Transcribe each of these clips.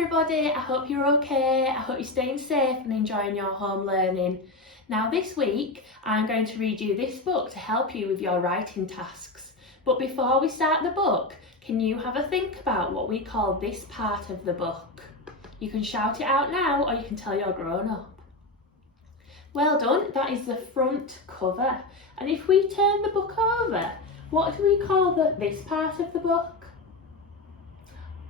everybody, I hope you're okay. I hope you're staying safe and enjoying your home learning. Now this week I'm going to read you this book to help you with your writing tasks. But before we start the book, can you have a think about what we call this part of the book? You can shout it out now or you can tell you're grown up. Well done, that is the front cover. And if we turn the book over, what do we call this part of the book?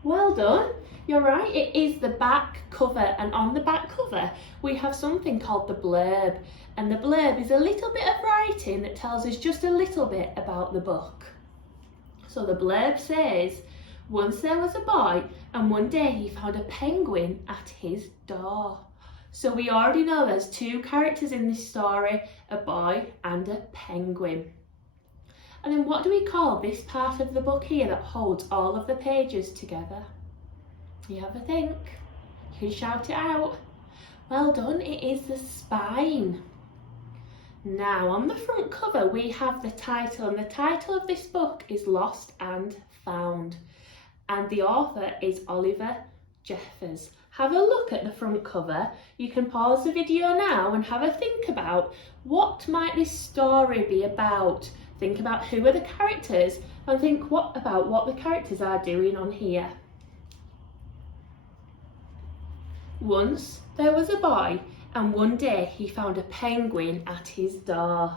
Well done, you're right, it is the back cover, and on the back cover we have something called the blurb, and the blurb is a little bit of writing that tells us just a little bit about the book. So the blurb says, once there was a boy and one day he found a penguin at his door. So we already know there's two characters in this story, a boy and a penguin. And then what do we call this part of the book here that holds all of the pages together? You have a think. You can shout it out. Well done, it is the spine. Now on the front cover we have the title, and the title of this book is Lost and Found. And the author is Oliver Jeffers. Have a look at the front cover. You can pause the video now and have a think about what might this story be about. Think about who are the characters and think about what the characters are doing on here. Once there was a boy and one day he found a penguin at his door.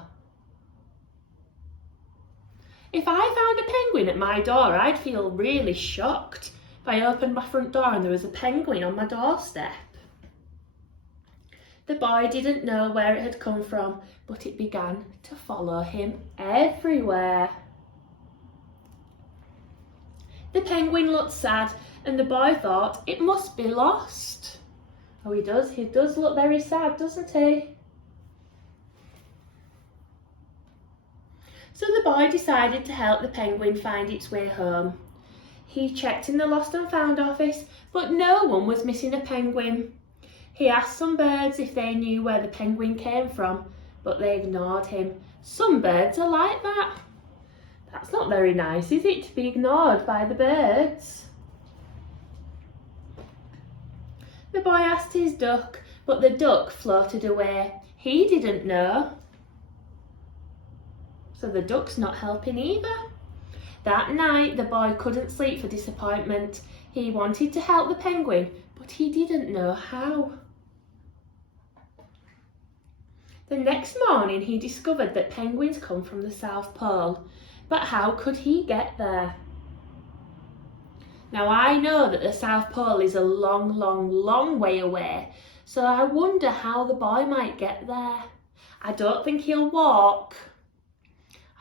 If I found a penguin at my door, I'd feel really shocked if I opened my front door and there was a penguin on my doorstep. The boy didn't know where it had come from, but it began to follow him everywhere. The penguin looked sad and the boy thought it must be lost. Oh, he does look very sad, doesn't he? So the boy decided to help the penguin find its way home. He checked in the Lost and Found office, but no one was missing a penguin. He asked some birds if they knew where the penguin came from, but they ignored him. Some birds are like that. That's not very nice, is it, to be ignored by the birds? The boy asked his duck, but the duck floated away. He didn't know. So the duck's not helping either. That night the boy couldn't sleep for disappointment. He wanted to help the penguin, but he didn't know how. The next morning he discovered that penguins come from the South Pole, but how could he get there? Now I know that the South Pole is a long way away, so I wonder how the boy might get there. I don't think he'll walk.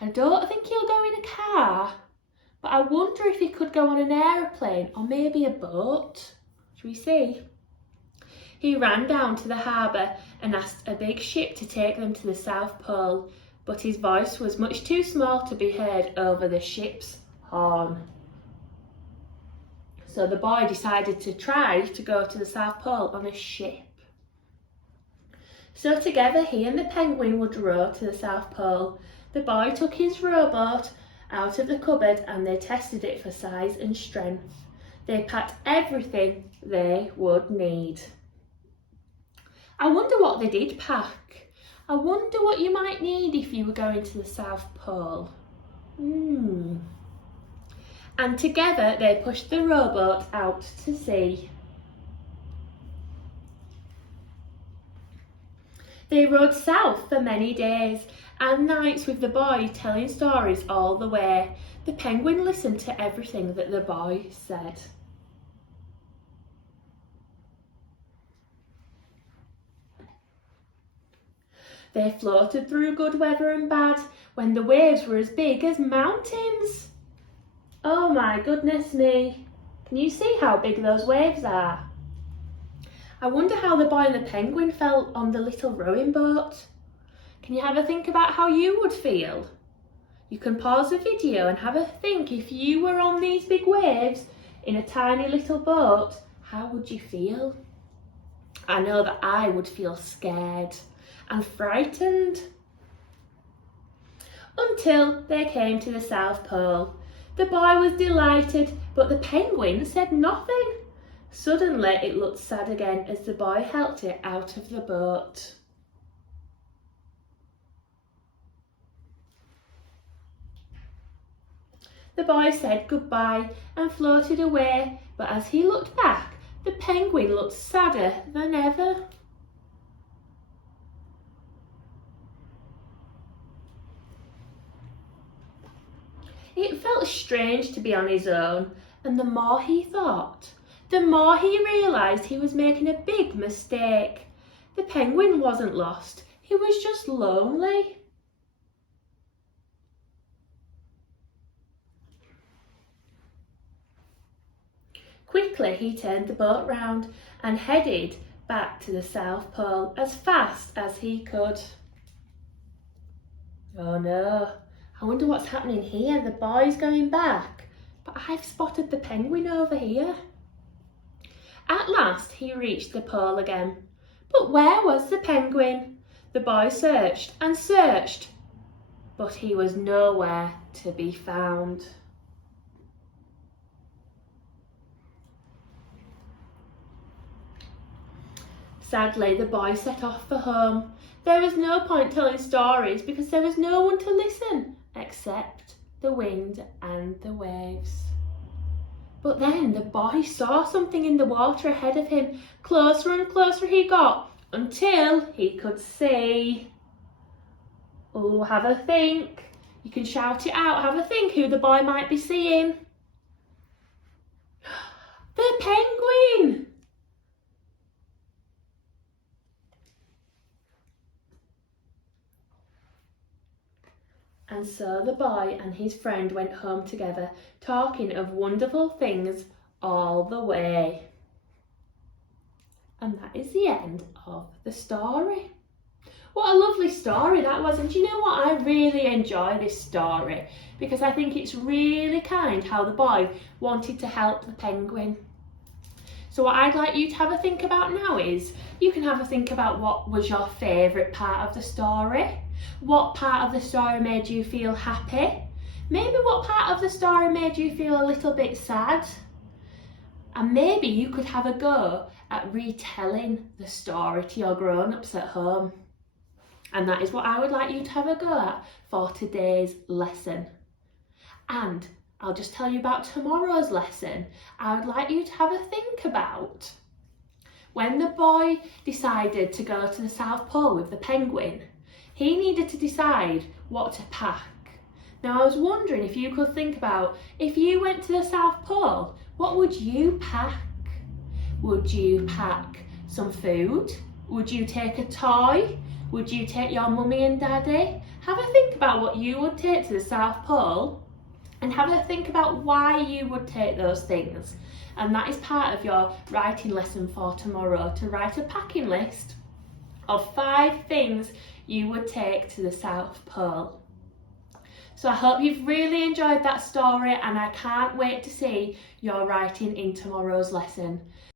I don't think he'll go in a car, but I wonder if he could go on an aeroplane or maybe a boat. Shall we see? He ran down to the harbour and asked a big ship to take them to the South Pole, but his voice was much too small to be heard over the ship's horn. So the boy decided to try to go to the South Pole on a ship. So together he and the penguin would row to the South Pole. The boy took his rowboat out of the cupboard and they tested it for size and strength. They packed everything they would need. I wonder what they did pack. I wonder what you might need if you were going to the South Pole. And together they pushed the rowboat out to sea. They rowed south for many days and nights with the boy telling stories all the way. The penguin listened to everything that the boy said. They floated through good weather and bad when the waves were as big as mountains. Oh my goodness me. Can you see how big those waves are? I wonder how the boy and the penguin felt on the little rowing boat. Can you have a think about how you would feel? You can pause the video and have a think if you were on these big waves in a tiny little boat, how would you feel? I know that I would feel scared and frightened. Until they came to the South Pole. The boy was delighted, but the penguin said nothing. Suddenly it looked sad again as the boy helped it out of the boat. The boy said goodbye and floated away, but as he looked back, the penguin looked sadder than ever. It felt strange to be on his own, and the more he thought, the more he realised he was making a big mistake. The penguin wasn't lost, he was just lonely. Quickly he turned the boat round and headed back to the South Pole as fast as he could. Oh no, I wonder what's happening here. The boy's going back, but I've spotted the penguin over here. At last he reached the pole again. But where was the penguin? The boy searched and searched, but he was nowhere to be found. Sadly, the boy set off for home. There was no point telling stories because there was no one to listen except the wind and the waves. But then the boy saw something in the water ahead of him. Closer and closer he got until he could see. Oh, have a think. You can shout it out. Have a think who the boy might be seeing. The penguin! And so the boy and his friend went home together, talking of wonderful things all the way. And that is the end of the story. What a lovely story that was. And do you know what? I really enjoy this story because I think it's really kind how the boy wanted to help the penguin. So what I'd like you to have a think about now is, you can have a think about what was your favourite part of the story. What part of the story made you feel happy? Maybe what part of the story made you feel a little bit sad? And maybe you could have a go at retelling the story to your grown-ups at home. And that is what I would like you to have a go at for today's lesson. And I'll just tell you about tomorrow's lesson. I would like you to have a think about when the boy decided to go to the South Pole with the penguin. He needed to decide what to pack. Now I was wondering if you could think about, if you went to the South Pole, what would you pack? Would you pack some food? Would you take a toy? Would you take your mummy and daddy? Have a think about what you would take to the South Pole and have a think about why you would take those things. And that is part of your writing lesson for tomorrow, to write a packing list of 5 things you would take to the South Pole. So I hope you've really enjoyed that story and I can't wait to see your writing in tomorrow's lesson.